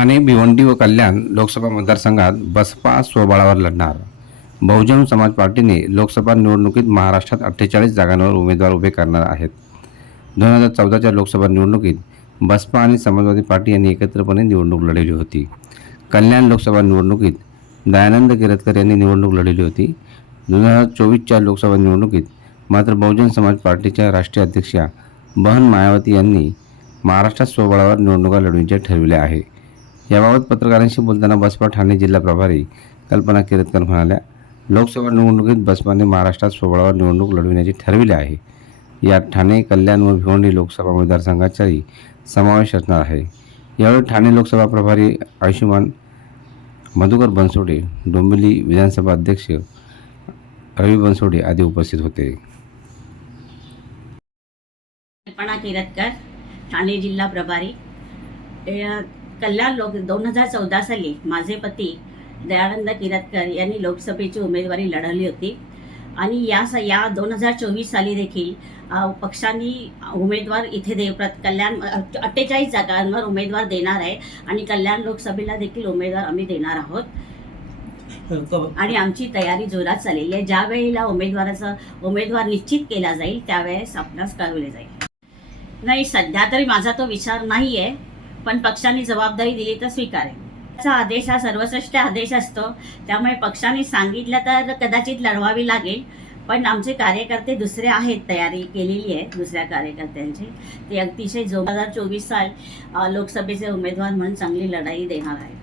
ठाणे भिवंडी व कल्याण लोकसभा मतदारसंघात बसपा स्वबळावर लढणार. बहुजन समाज पार्टीने लोकसभा निवडणुकीत महाराष्ट्रात अठ्ठेचाळीस जागांवर उमेदवार उभे करणार आहेत. दोन हजार चौदाच्या लोकसभा निवडणुकीत बसपा आणि समाजवादी पार्टी यांनी एकत्रपणे निवडणूक लढवली होती. कल्याण लोकसभा निवडणुकीत दयानंद किरतकर यांनी निवडणूक लढवली होती. दोन हजार चोवीसच्या लोकसभा निवडणुकीत मात्र बहुजन समाज पार्टीच्या राष्ट्रीय अध्यक्षा बहन मायावती यांनी महाराष्ट्रात स्वबळावर निवडणुका लढविण्याचे ठरविले आहे. याबाबत पत्रकारांशी बोलताना बसपा ठाणे जिल्हा प्रभारी कल्पना किरतकर म्हणाल्या लोकसभा निवडणुकीत बसपाने महाराष्ट्रात स्वबळावर निवडणूक लढविण्याचे ठरविले आहे. यात ठाणे कल्याण व भिवंडी लोकसभा मतदारसंघाचाही समावेश असणार आहे. यावेळी ठाणे लोकसभा प्रभारी आयुष्यमान मधुकर बनसोडे डोंबिवली विधानसभा अध्यक्ष रवी बनसोडे आदी उपस्थित होते. कल्पना किरतकर ठाणे जिल्हा प्रभारी. कल्याण लोक दोन हजार चौदा साली माझे पती दयानंद किरतकर यांनी लोकसभेची उमेदवारी लढवली होती. आणि या स या दोन हजार चोवीस साली देखील पक्षांनी उमेदवार इथे देवप्रत कल्याण अठ्ठेचाळीस जागांवर उमेदवार देणार आहे आणि कल्याण लोकसभेला देखील उमेदवार आम्ही देणार आहोत. आणि आमची तयारी जोरात चाललेली आहे. ज्या वेळेला उमेदवाराचा उमेदवार निश्चित केला जाईल त्यावेळेस आपणास कळवले जाईल. नाही सध्या तरी माझा तो विचार नाही आहे पण पक्षाने जबाबदारी दिली तर स्वीकारेल. त्याचा आदेश हा सर्वश्रेष्ठ आदेश असतो. त्यामुळे पक्षाने सांगितलं तर कदाचित लढवावी लागेल. पण आमचे कार्यकर्ते दुसरे आहेत तयारी केलेली आहे दुसऱ्या कार्यकर्त्यांची. ते अतिशय दोन हजार चोवीस साल लोकसभेचे उमेदवार म्हणून चांगली लढाई देणार आहेत.